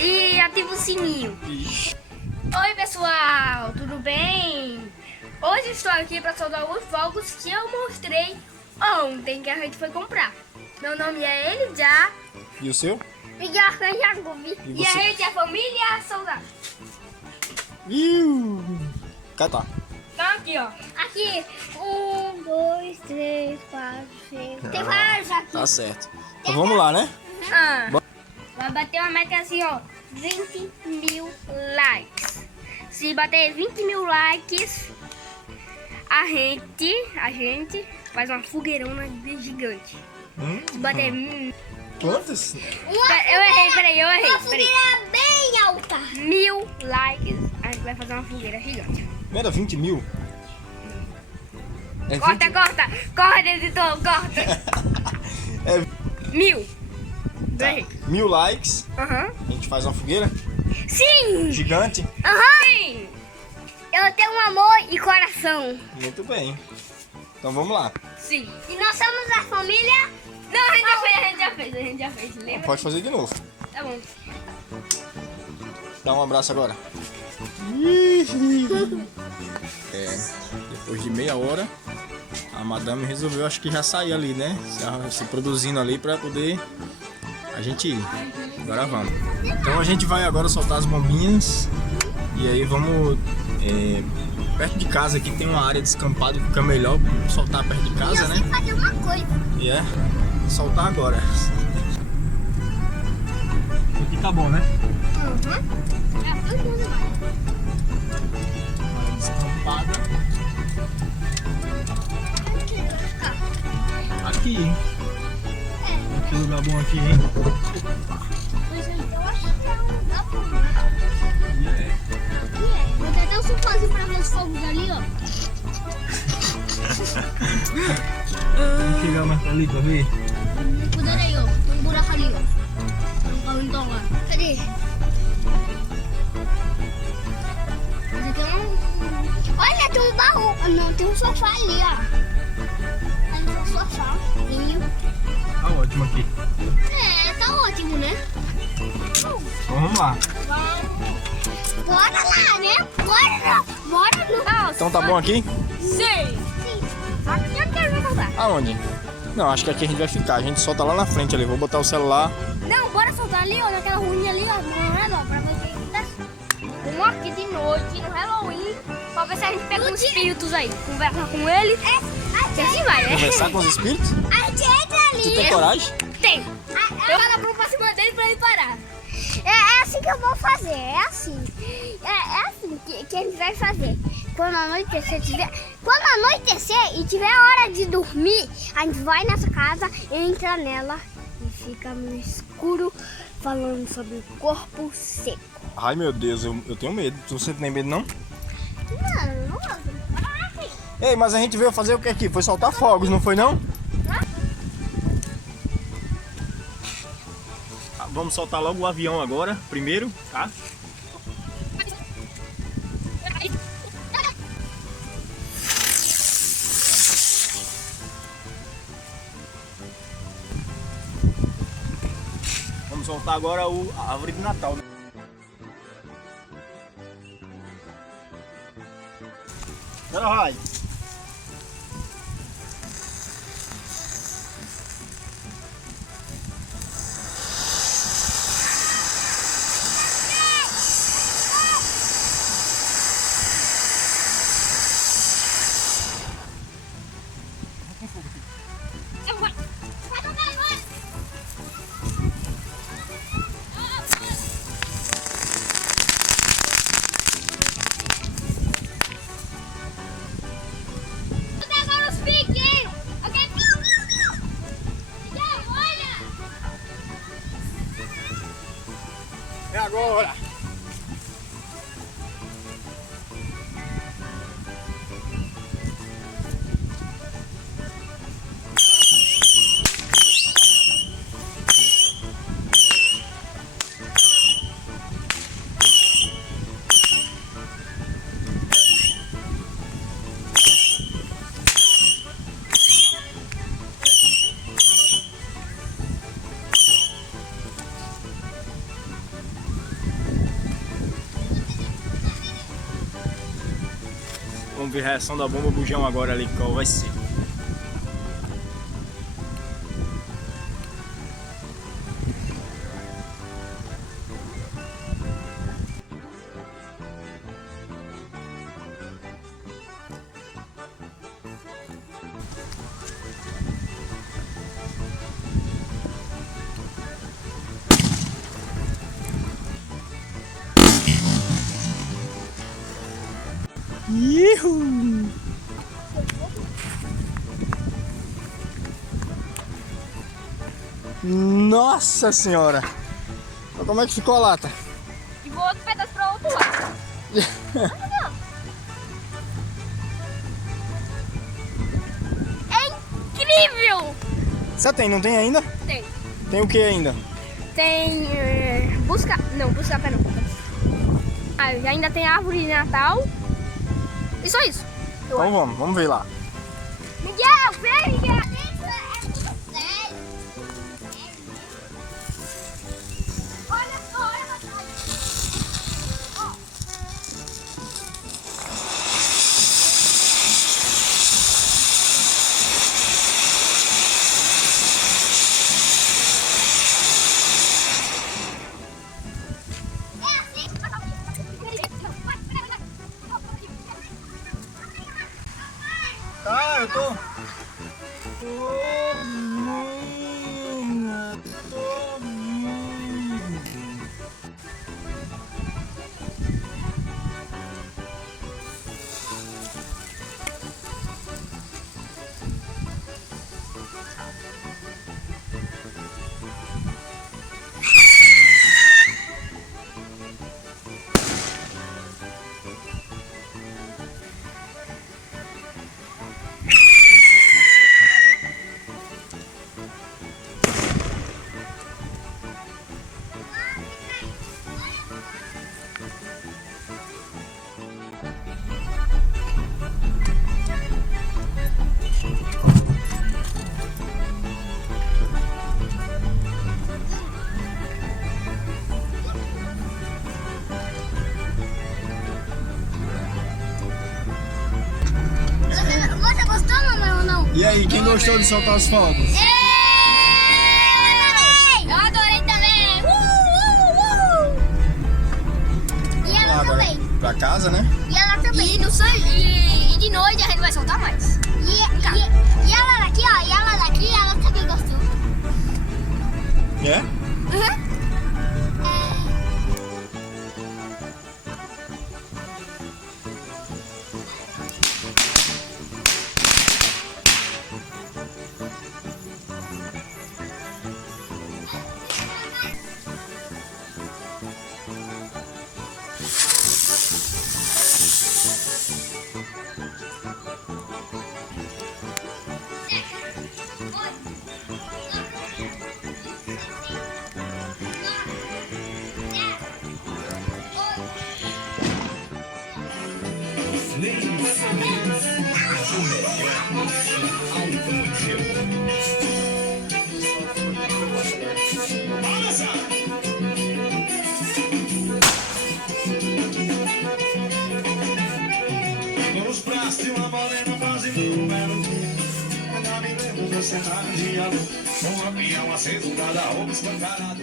E ativa o sininho. Oi pessoal, tudo bem? Hoje estou aqui para soltar os fogos que eu mostrei ontem que a gente foi comprar. Meu nome é Elijah. E o seu? Miguel Jacob. E a gente é família Soldado. Tá. Então aqui, ó. Aqui, 1, 2, 3, 4, 5. Tem vários aqui. Tá certo. Então vamos lá, né? Vai bater uma meta assim, ó. 20 mil likes. Se bater 20 mil likes, a gente faz uma fogueirona gigante. Se bater... Quantas? Eu errei, peraí. Uma fogueira bem alta. 1000 likes, a gente vai fazer uma fogueira gigante. Não era 20 mil? É Corta, 20... corta, editor, corta. É... 1000. Tá. 1000 likes. Aham. A gente faz uma fogueira Sim! gigante. Sim! Eu tenho um amor e coração. Muito bem. Então vamos lá. Sim. E nós somos a família. Não, a gente já fez, lembra? Pode fazer de novo. Tá bom. Dá um abraço agora. Depois de meia hora, a madame resolveu, acho que já sair ali, né? Se produzindo ali pra poder a gente ir. Agora vamos. Então a gente vai agora soltar as bombinhas. E aí vamos... perto de casa aqui tem uma área descampada, fica melhor soltar perto de casa, né? Fazer uma coisa. E soltar agora. Aqui tá bom, né? Todo mundo vai. Descampada. Aqui vai ficar. Aqui, hein? Que lugar bom aqui, hein? Mas eu acho que é um lugar bom. Vou ter até um sofazinho pra ver os fogos ali, ó. Vamos chegar mais pra ali pra ver? Cuidado aí, ó. Tem um buraco ali, ó. Um carro então lá. Cadê? Mas aqui é um... Olha, tem um baú. Ah, não, tem um sofá ali, ó. Ali tem um sofá. Tá ótimo aqui. Tá ótimo, né? Então vamos lá. Bora lá, né? Bora no... Então tá bom aqui? Sim! Aqui eu quero soltar. Aonde? Não, acho que aqui a gente vai ficar. A gente solta lá na frente ali. Vou botar o celular. Não, bora soltar ali, ó, naquela ruinha ali, ó, no redor, pra ver o que tá. Vamos aqui de noite, no Halloween, pra ver se a gente pega uns espíritos aí. Conversa com ele. E assim vai, né? Conversar com os espíritos? A gente entra ali. Tu tem coragem? Tem. Eu falo pro pra cima dele pra ele parar. É assim que eu vou fazer, é assim. É assim que a gente vai fazer. Quando anoitecer e tiver hora de dormir, a gente vai nessa casa, entra nela e fica no escuro falando sobre o corpo seco. Ai meu Deus, eu tenho medo. Você não tem medo não? Não. Ei, mas a gente veio fazer o que aqui? Foi soltar fogos, não foi não? Vamos soltar logo o avião agora, primeiro, tá? Vamos soltar agora a árvore de Natal. Agora vai! É agora! Vamos ver a reação da bomba bujão agora ali, qual vai ser. Ihu! Nossa senhora! Olha como é que ficou a lata. E vou outro pedaço para outro lado. É incrível! Você tem, não tem ainda? Tem. Tem o que ainda? Tem busca pé não. Ah, ainda tem árvore de Natal. E só isso. Então vamos ver lá. Miguel, vem, Miguel. Olha só, olha só. Ah, eu tô. Você gostou, mamãe, ou não? E aí, quem gostou de soltar os fogos? Eu adorei também. E ela Lá agora também. pra casa, né? E ela também. E de noite a gente vai soltar mais. E ela daqui, ó. E ela daqui, ela também gostou. É? Uhum. Nos braços de uma morena fazendo um belo dia. Ainda me lembro de eu sentado no diálogo, com um avião aceso, cada roupa escancarado.